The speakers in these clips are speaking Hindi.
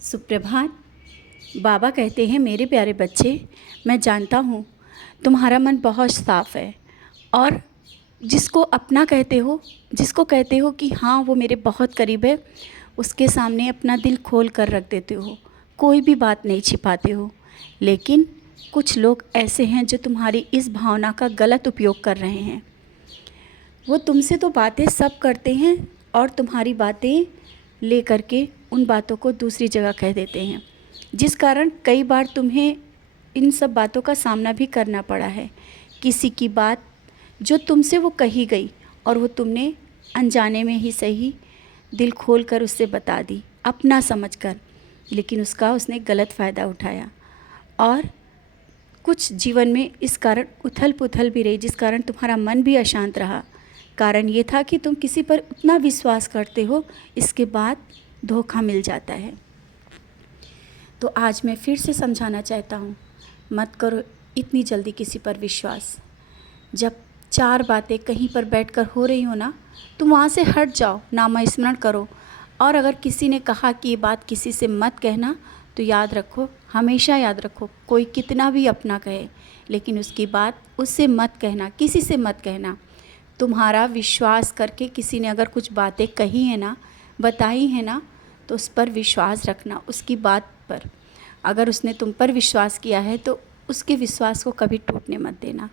सुप्रभात। बाबा कहते हैं, मेरे प्यारे बच्चे, मैं जानता हूँ तुम्हारा मन बहुत साफ़ है और जिसको अपना कहते हो, जिसको कहते हो कि हाँ वो मेरे बहुत करीब है, उसके सामने अपना दिल खोल कर रख देते हो, कोई भी बात नहीं छिपाते हो। लेकिन कुछ लोग ऐसे हैं जो तुम्हारी इस भावना का गलत उपयोग कर रहे हैं। वो तुमसे तो बातें सब करते हैं और तुम्हारी बातें ले करके उन बातों को दूसरी जगह कह देते हैं, जिस कारण कई बार तुम्हें इन सब बातों का सामना भी करना पड़ा है। किसी की बात जो तुमसे वो कही गई और वो तुमने अनजाने में ही सही दिल खोल कर उससे बता दी, अपना समझकर, लेकिन उसका उसने गलत फ़ायदा उठाया और कुछ जीवन में इस कारण उथल पुथल भी रही, जिस कारण तुम्हारा मन भी अशांत रहा। कारण ये था कि तुम किसी पर उतना विश्वास करते हो, इसके बाद धोखा मिल जाता है। तो आज मैं फिर से समझाना चाहता हूँ, मत करो इतनी जल्दी किसी पर विश्वास। जब चार बातें कहीं पर बैठकर हो रही हो ना, तुम वहाँ से हट जाओ, नाम स्मरण करो। और अगर किसी ने कहा कि ये बात किसी से मत कहना, तो याद रखो, हमेशा याद रखो, कोई कितना भी अपना कहे, लेकिन उसकी बात उससे मत कहना, किसी से मत कहना। तुम्हारा विश्वास करके किसी ने अगर कुछ बातें कही हैं ना, बताई हैं ना, तो उस पर विश्वास रखना, उसकी बात पर। अगर उसने तुम पर विश्वास किया है तो उसके विश्वास को कभी टूटने मत देना।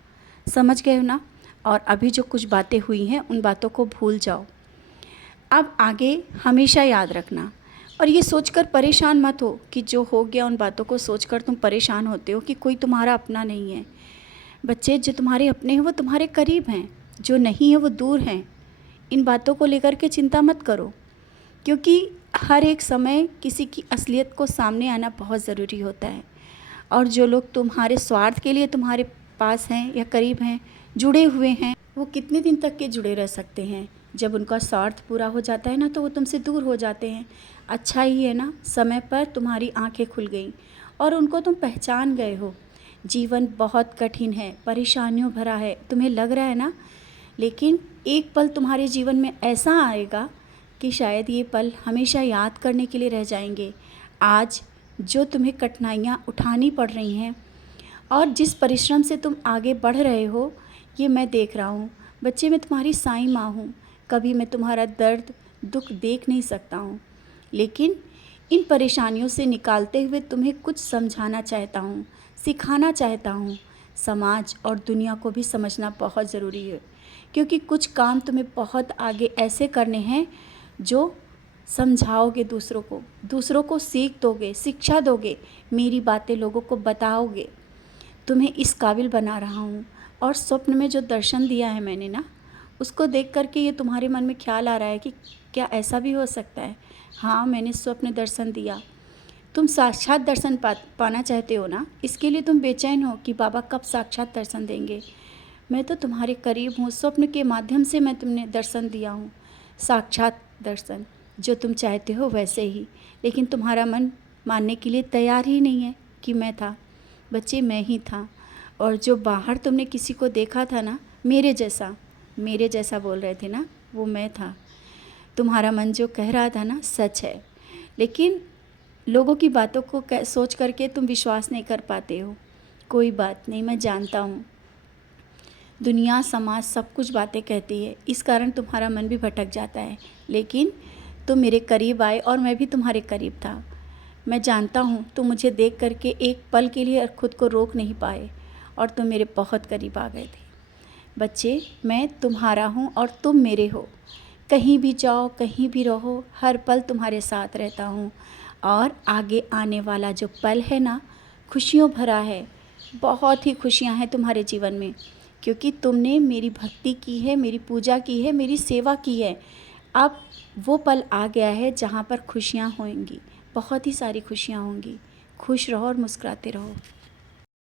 समझ गए हो ना? और अभी जो कुछ बातें हुई हैं उन बातों को भूल जाओ। अब आगे हमेशा याद रखना और ये सोचकर परेशान मत हो कि जो हो गया उन बातों को सोचकर तुम परेशान होते हो कि कोई तुम्हारा अपना नहीं है। बच्चे, जो तुम्हारे अपने हैं वो तुम्हारे करीब हैं, जो नहीं है वो दूर हैं। इन बातों को लेकर के चिंता मत करो, क्योंकि हर एक समय किसी की असलियत को सामने आना बहुत ज़रूरी होता है। और जो लोग तुम्हारे स्वार्थ के लिए तुम्हारे पास हैं या करीब हैं, जुड़े हुए हैं, वो कितने दिन तक के जुड़े रह सकते हैं। जब उनका स्वार्थ पूरा हो जाता है ना, तो वो तुमसे दूर हो जाते हैं। अच्छा ही है ना, समय पर तुम्हारी आंखें खुल गईं और उनको तुम पहचान गए हो। जीवन बहुत कठिन है, परेशानियों भरा है, तुम्हें लग रहा है ना, लेकिन एक पल तुम्हारे जीवन में ऐसा आएगा कि शायद ये पल हमेशा याद करने के लिए रह जाएंगे। आज जो तुम्हें कठिनाइयाँ उठानी पड़ रही हैं और जिस परिश्रम से तुम आगे बढ़ रहे हो, ये मैं देख रहा हूँ। बच्चे, मैं तुम्हारी साईं माँ हूँ, कभी मैं तुम्हारा दर्द दुख देख नहीं सकता हूँ, लेकिन इन परेशानियों से निकालते हुए तुम्हें कुछ समझाना चाहता हूँ, सिखाना चाहता हूँ। समाज और दुनिया को भी समझना बहुत ज़रूरी है, क्योंकि कुछ काम तुम्हें बहुत आगे ऐसे करने हैं जो समझाओगे दूसरों को सीख दोगे, शिक्षा दोगे, मेरी बातें लोगों को बताओगे। तुम्हें इस काबिल बना रहा हूँ। और स्वप्न में जो दर्शन दिया है मैंने ना, उसको देख करके ये तुम्हारे मन में ख्याल आ रहा है कि क्या ऐसा भी हो सकता है। हाँ, मैंने स्वप्न दर्शन दिया। तुम साक्षात दर्शन पाना चाहते हो ना, इसके लिए तुम बेचैन हो कि बाबा कब साक्षात दर्शन देंगे। मैं तो तुम्हारे करीब हूँ, स्वप्न के माध्यम से मैं तुमने दर्शन दिया हूँ, साक्षात दर्शन, जो तुम चाहते हो वैसे ही। लेकिन तुम्हारा मन मानने के लिए तैयार ही नहीं है कि मैं था। बच्चे, मैं ही था। और जो बाहर तुमने किसी को देखा था ना, मेरे जैसा बोल रहे थे ना, वो मैं था। तुम्हारा मन जो कह रहा था ना, सच है, लेकिन लोगों की बातों को सोच करके तुम विश्वास नहीं कर पाते हो। कोई बात नहीं, मैं जानता हूँ, दुनिया समाज सब कुछ बातें कहती है, इस कारण तुम्हारा मन भी भटक जाता है। लेकिन तुम मेरे करीब आए और मैं भी तुम्हारे करीब था। मैं जानता हूँ, तुम मुझे देख करके एक पल के लिए खुद को रोक नहीं पाए और तुम मेरे बहुत करीब आ गए थे। बच्चे, मैं तुम्हारा हूँ और तुम मेरे हो। कहीं भी जाओ, कहीं भी रहो, हर पल तुम्हारे साथ रहता हूँ। और आगे आने वाला जो पल है ना, खुशियों भरा है, बहुत ही खुशियाँ हैं तुम्हारे जीवन में, क्योंकि तुमने मेरी भक्ति की है, मेरी पूजा की है, मेरी सेवा की है। अब वो पल आ गया है जहाँ पर खुशियाँ होंगी, बहुत ही सारी खुशियाँ होंगी। खुश रहो और मुस्कुराते रहो।